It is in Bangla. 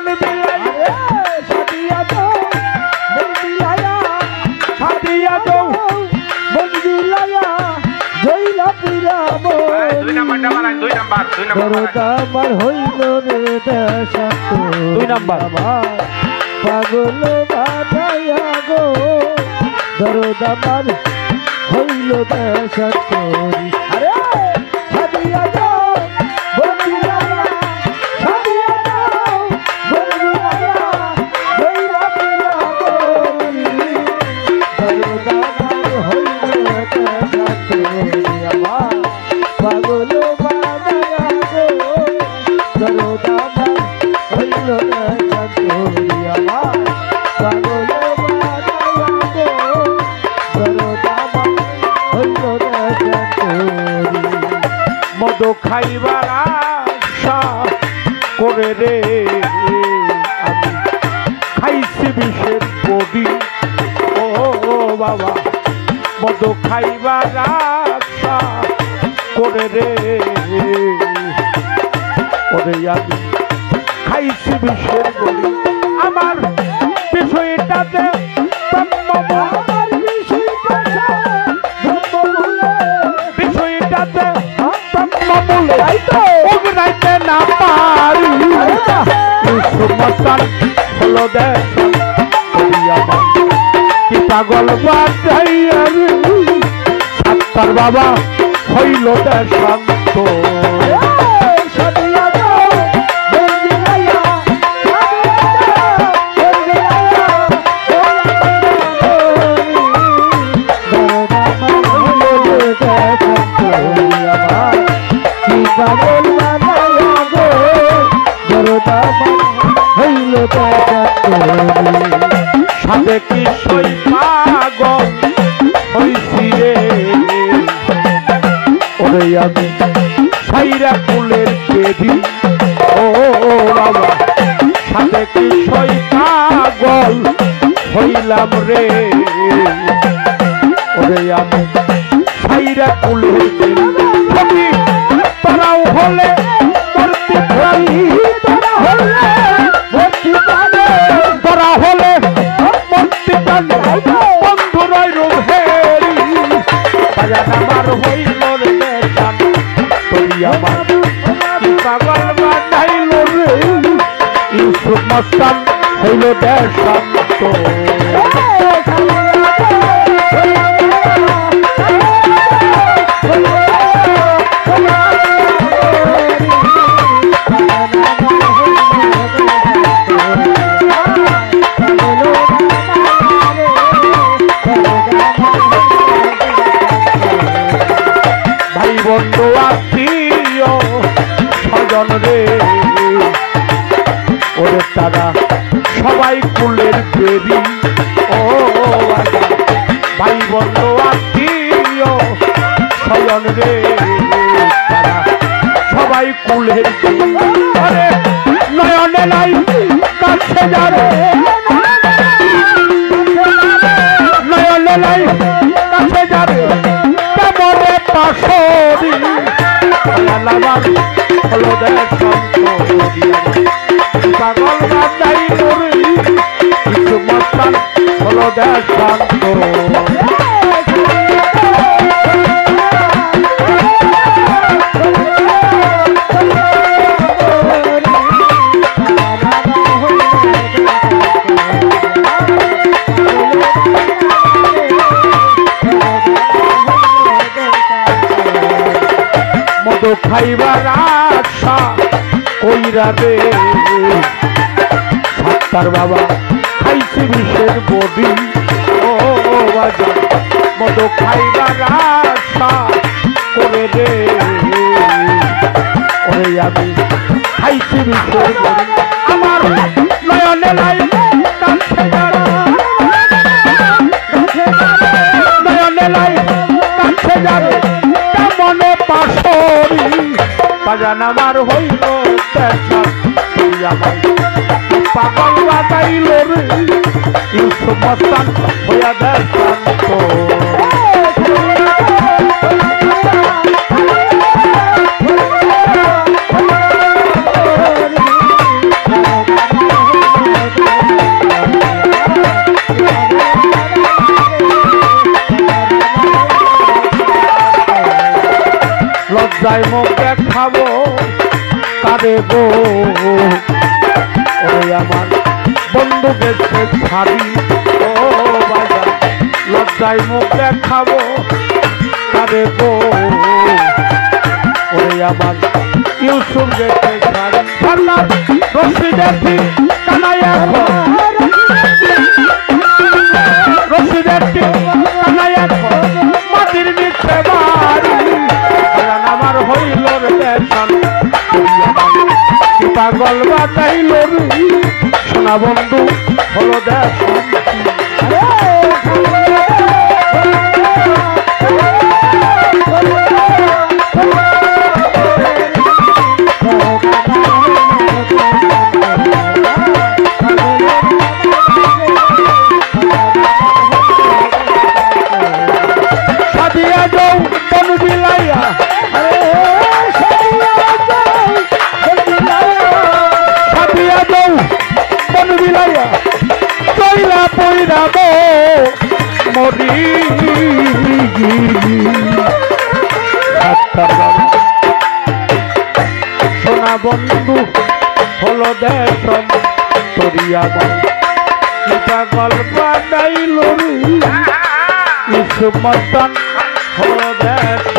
মন বিলাইয়া সাদিয়া দাও মন বিলাইয়া সাদিয়া দাও মন বিলাইয়া জইলা পুরা দুই নাম্বার আমার হইল রে দেশান্ত 2 নাম্বার পাগল বানাইয়া গো দরদ আমার হইল দেশান্ত আরে সাদিয়া দাও মন বিলাইয়া সাদিয়া দাও মন বিলাইয়া জইলা পুরা দরদ আমার হইল দেশান্ত আমার পাগল বানাইয়া গো দরদ আমার হইল দেশান্ত আমার পাগল বানাইয়া গো দরদ আমার হইল দেশান্ত মদ খাইবার আশা করে রে আমি খাইছি বিষের বডি ও বাবা মদ খাইবার আশা করে রে ওরে আমি খাইছি বিষের বডি আমার বিষয়টাতে বিষয়টাতে অগ্রাইতে না পারি সুমতান হলো দেশান আমার কি পাগল বাটাইয়া রে সাত্তার বাবা হইল দেশান্ত সাথে কি সই পাগল হইছি রে ওরে আমি সাইরা কুলের বেবি ও বাবা সাথে কি সই পাগল হইলাম রে ওরে আমি সাইরা কুলের বেবি তোরাও হলে মরতে পারি তোরা হলে মরতে পারে তোরা হলে মরতে পারে বন্ধুর রুহেরি বাজার আমার হইল রে দেশান তুই আমার কি পাগল বানাইল রে ইউসুফ মস্তান হইল দেশান তো বন্ধু আত্মীয় স্বজন রে ওরে তারা সবাই কুলের বেবি ও ভাই বন্ধু আত্মীয় স্বজন রে তারা সবাই কুলের বেবি নয়নে লাই কাছে যারে নয়নে লাই কাছে যারে কেমনে পাশরি লালাবার হলো দেশান্ত পাগল বাদাই করে কিছু মস্তান হলো দেশান্ত মদ খাইবার আশা কইরা রে সাত্তার বাবা খাইছি বিষের বডি ও বাজা মদ খাইবার আশা করে রে ওরে আমি খাইছি বিষের বডি আমার নয়নে লাই কাছে যারা নয়নে লাই কাছে যারা কেমনে পাশরি বাজান আমার হইল দেশান তুই আমার পাগল বানাইল রে ইউসুফ মস্তান হইয়া দেশান্ত শাড়ি ও বাজার লজ্জায় মুখ দেখাবো তারে গো ওরে আমার ইউসুফ দেখে শাড়ি সরকার রশি দেখি কানাই এখন রশি দেখি কানাই এখন মাটির নিচে বাড়ি আমার হইল রে দেশন পাগল বাতাইল সোনা বন্ধু হলো দেশন সাদিয়া যাও তনু বিলাইয়া সাদিয়া যাও তনু বিলাইয়া চইলা পইরা গো মরি সোনা বন্ধু হলো দেশন তরিয়া পাগল বানাইল ইসুফ মস্তান হলো দেশ